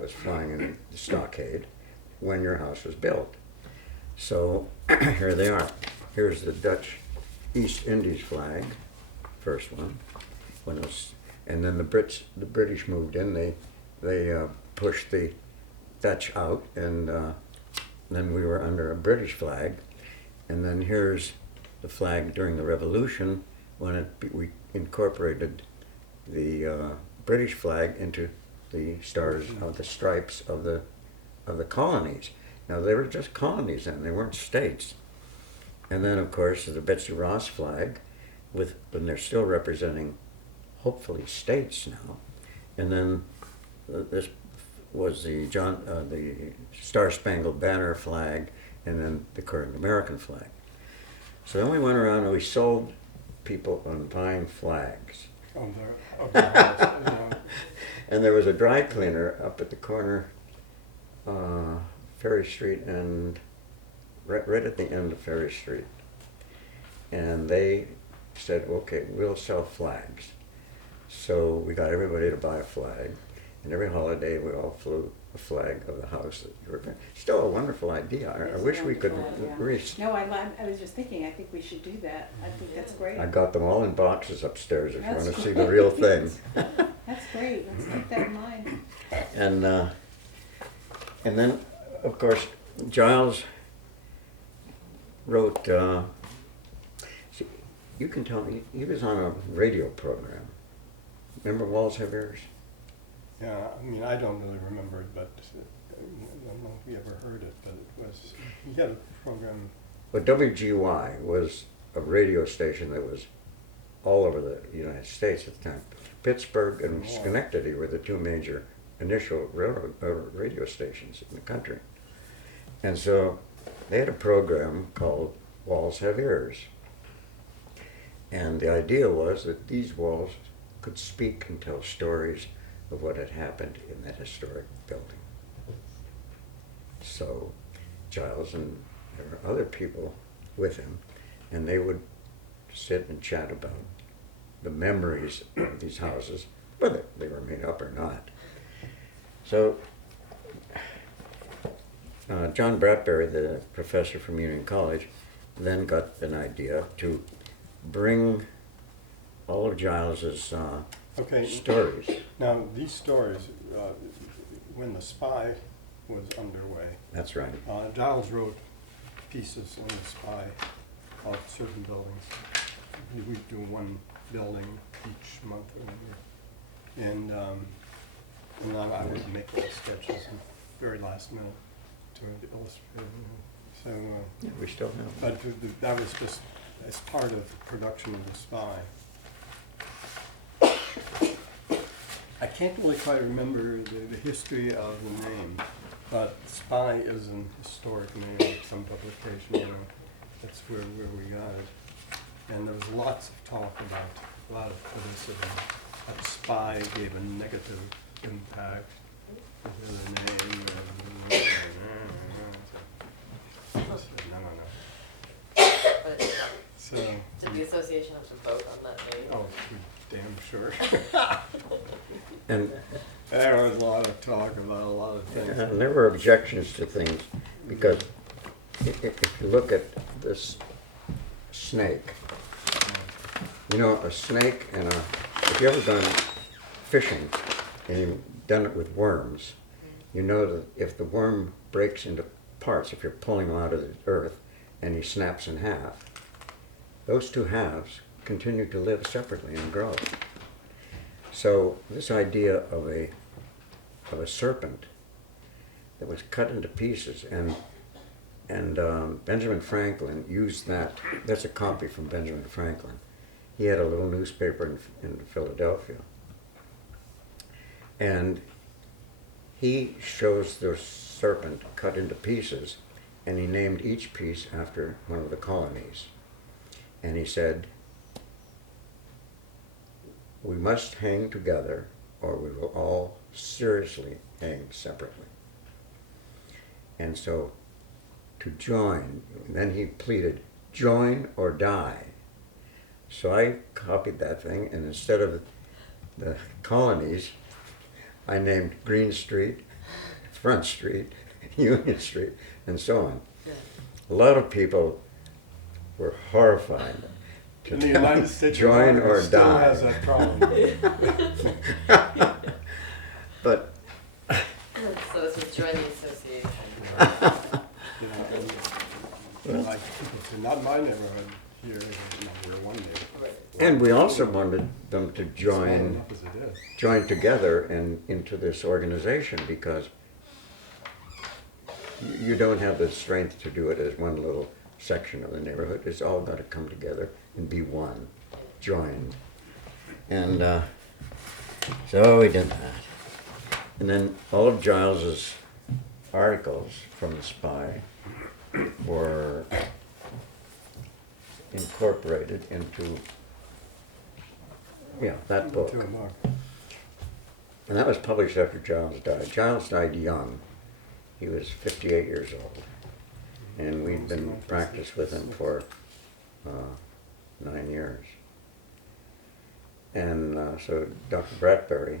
was flying in the stockade when your house was built. So here they are. Here's the Dutch East Indies flag, first one, when it was, and then the British moved in. They pushed the Dutch out, and then we were under a British flag. And then here's the flag during the Revolution when we incorporated the British flag into the stars of the stripes of the colonies. Now they were just colonies then; they weren't states. And then, of course, the Betsy Ross flag, and they're still representing, hopefully, states now. And then this was the Star Spangled Banner flag, and then the current American flag. So then we went around and we sold people on buying flags. Of the house, And there was a dry cleaner up at the corner, Ferry Street, and right at the end of Ferry Street. And they said, okay, we'll sell flags. So we got everybody to buy a flag, and every holiday we all flew a flag of the house that you were in. Still a wonderful idea. I wish we could reach. No, I was just thinking, I think we should do that. I think that's great. I got them all in boxes upstairs if you That's want to see the real thing. That's great, let's keep that in mind. And then, of course, Giles wrote, see, you can tell me, he was on a radio program. Remember Walls Have Ears? yeah, I mean, I don't really remember it, but I don't know if we ever heard it, but it was, he had a program. But WGY was a radio station that was all over the United States at the time. Pittsburgh and Schenectady were the two major initial railroad radio stations in the country. And so they had a program called Walls Have Ears. And the idea was that these walls could speak and tell stories of what had happened in that historic building. So Giles, and there were other people with him, and they would sit and chat about the memories of these houses, whether they were made up or not. So John Bradbury, the professor from Union College, then got an idea to bring all of Giles's stories. Now, these stories, when The Spy was underway, That's right. Giles wrote pieces on The Spy of certain buildings. We'd do one building each month or year. And I would make little sketches in the very last minute to illustrate. So, We still have. but that was just as part of the production of The Spy. I can't really quite remember the history of the name, but Spy is an historic name of some publication, you know. That's where we got it. And there was lots of talk about, a lot of criticism, that Spy gave a negative impact to the name. No. But So, did the association have to vote on that name? oh, damn sure. And There was a lot of talk about a lot of things. And there were objections to things, because if you look at this snake, you know, a snake and if you've ever done fishing and you've done it with worms, you know that if the worm breaks into parts, if you're pulling him out of the earth and he snaps in half, those two halves continue to live separately and grow. So this idea of a serpent that was cut into pieces, and Benjamin Franklin used that. That's a copy from Benjamin Franklin. He had a little newspaper in Philadelphia, and he shows the serpent cut into pieces, and he named each piece after one of the colonies. And he said, "We must hang together, or we will all seriously hang separately." And so, to join, then he pleaded, "Join or die." So I copied that thing, and instead of the colonies, I named Green Street Front Street, Union Street, and so on. Yeah. A lot of people were horrified to In the United States, of join America or still die. has that problem. But So this was join the association. You know, and like people say, not my neighborhood here. We're one neighborhood. Right. and we also wanted them to Small join enough as it is. together and into this organization, because you don't have the strength to do it as one little section of the neighborhood. It's all got to come together and be one, joined. And so we did that. And then all of Giles's articles from the Spy were incorporated into, that book. To a mark. And that was published after Giles died. Giles died young. He was 58 years old. And we'd been in practice with him for 9 years. And so Dr. Bradbury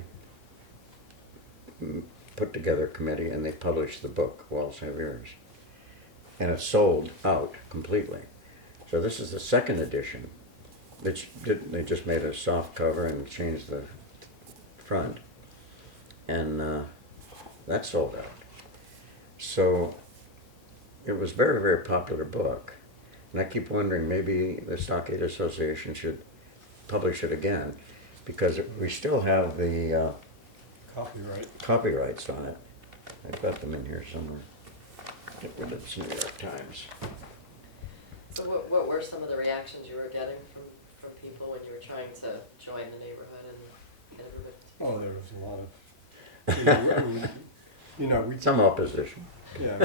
put together a committee, and they published the book, Walls Have Ears. And it sold out completely. So this is the second edition. They just made a soft cover and changed the front. And that sold out. So it was a very, very popular book. And I keep wondering, maybe the Stockade Association should publish it again, because we still have the Copyright. copyrights on it. I've got them in here somewhere. Get rid of this New York Times. So what were some of the reactions you were getting from people when you were trying to join the neighborhood and get everybody to? Oh, there was a lot of, you know, we, Some opposition. yeah.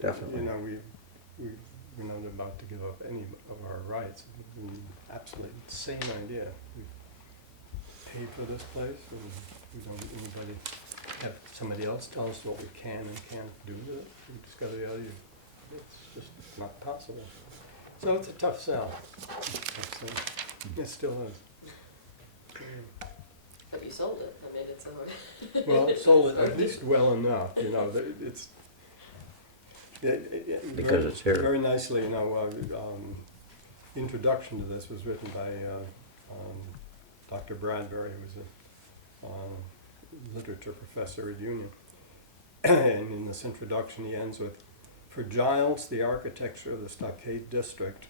Definitely. You know, we're not about to give up any of our rights. Absolutely insane idea. We paid for this place, and we don't anybody have somebody else tell us what we can and can't do with it. We just got to be out of here. It's just not possible. So it's a tough sell. It still is. But you sold it. I made it so. Well, sold it at least well enough, you know, it's. Because it's here. Very nicely, you know, introduction to this was written by Dr. Bradbury, who was a literature professor at Union. And in this introduction he ends with, "For Giles, the architecture of the Stockade District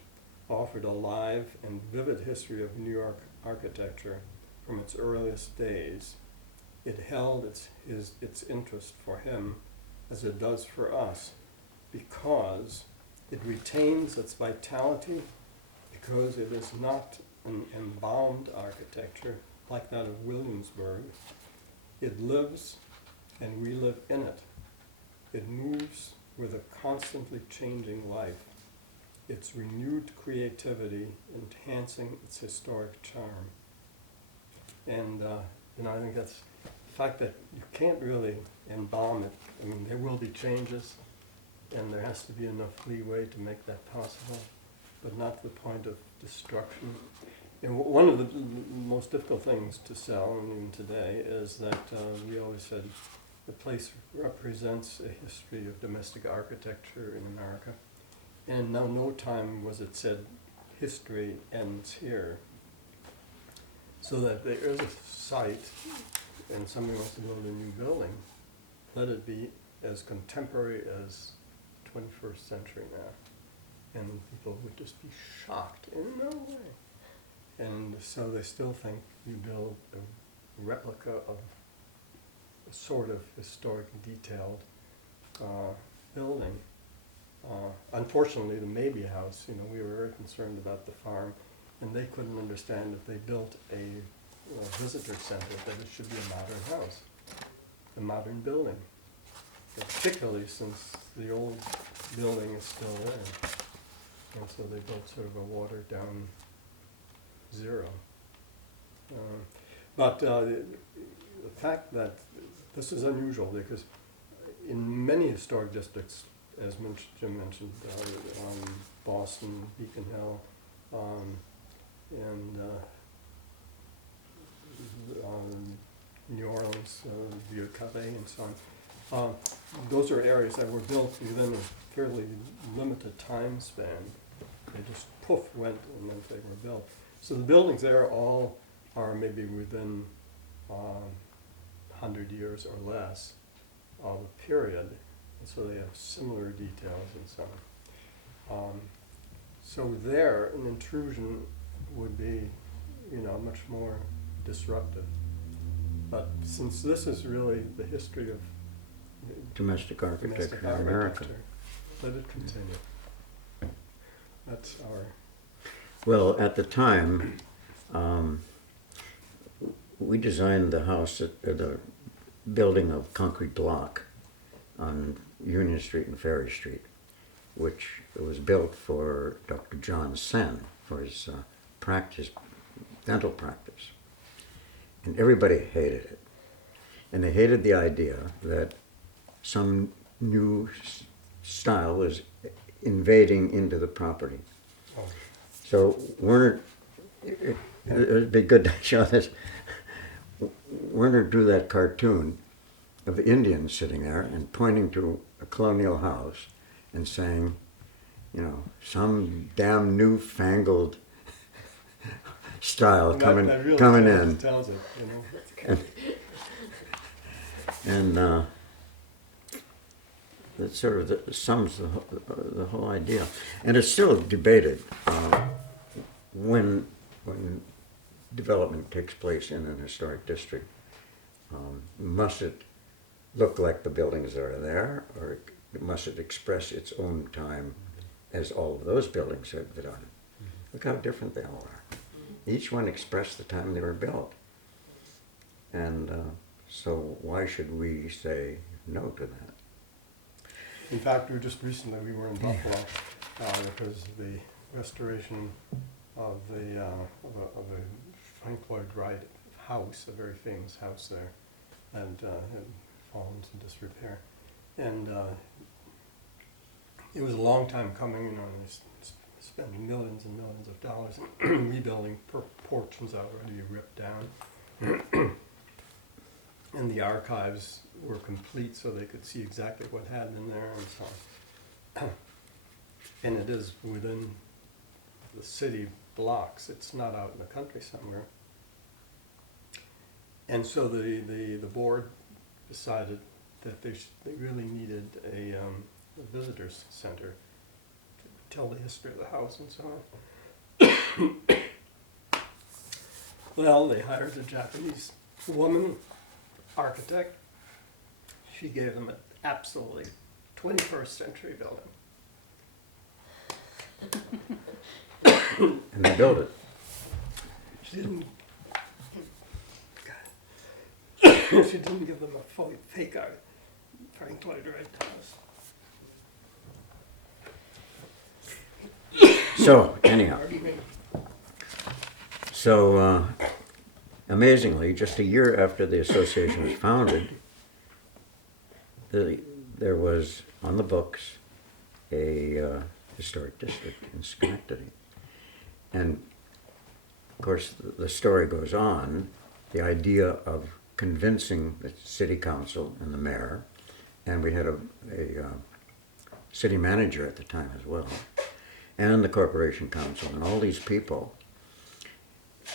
offered a live and vivid history of New York architecture from its earliest days. It held its interest for him as it does for us, because it retains its vitality, because it is not an embalmed architecture like that of Williamsburg. It lives and we live in it. It moves with a constantly changing life, its renewed creativity enhancing its historic charm." And you know, I think that's the fact that you can't really embalm it. I mean, there will be changes, and there has to be enough leeway to make that possible, but not to the point of destruction. And one of the most difficult things to sell, and even today, is that we always said the place represents a history of domestic architecture in America. And now no time was it said history ends here. So that there is a site and somebody wants to build a new building, let it be as contemporary as 21st century now. And people would just be shocked, in no way. And so they still think you build a replica of a sort of historic detailed building. Unfortunately, the Mabie House, you know, we were very concerned about the farm, and they couldn't understand if they built a visitor center that it should be a modern house, a modern building, particularly since the old building is still there. And so they built sort of a watered down zero. But the fact that this is unusual, because in many historic districts, as Jim mentioned, Boston, Beacon Hill, and New Orleans, Vieux Carré and so on. Those are areas that were built within a fairly limited time span. They just poof went and then they were built. So the buildings there all are maybe within 100 years or less of a period. And so they have similar details and so on. So there, an intrusion would be, much more disruptive. But since this is really the history of Domestic architecture domestic in America. architecture, let it continue. That's our, Well, at the time, we designed the house at the building of concrete block on Union Street and Ferry Street, which was built for Dr. John Sen for his dental practice. And everybody hated it. And they hated the idea that some new style was invading into the property. oh, So Werner, it would be good to show this. Werner drew that cartoon of the Indians sitting there and pointing to a colonial house and saying, some damn newfangled style coming that really coming tells, in. tells it, And that sort of sums the whole idea. And it's still debated when development takes place in an historic district. Must it look like the buildings that are there, or must it express its own time as all of those buildings have done? Look how different they all are. Each one expressed the time they were built. And so why should we say no to that? In fact, we were in Buffalo because the restoration of of a Frank Lloyd Wright house, a very famous house there, and had fallen into disrepair. And it was a long time coming, and they spending millions and millions of dollars rebuilding portions already ripped down. And the archives were complete so they could see exactly what had been there and so on. And it is within the city blocks. It's not out in the country somewhere. And so the board decided that they really needed a visitors center to tell the history of the house and so on. Well, they hired a Japanese woman architect. She gave them an absolutely 21st century building. And they built it. She didn't. She didn't give them a fake art Frank Lloyd Wright house. So anyhow, Pardon me. so amazingly, just a year after the association was founded, there was on the books a historic district in Schenectady. And of course, the story goes on, the idea of convincing the city council and the mayor, and we had a city manager at the time as well, and the corporation council, and all these people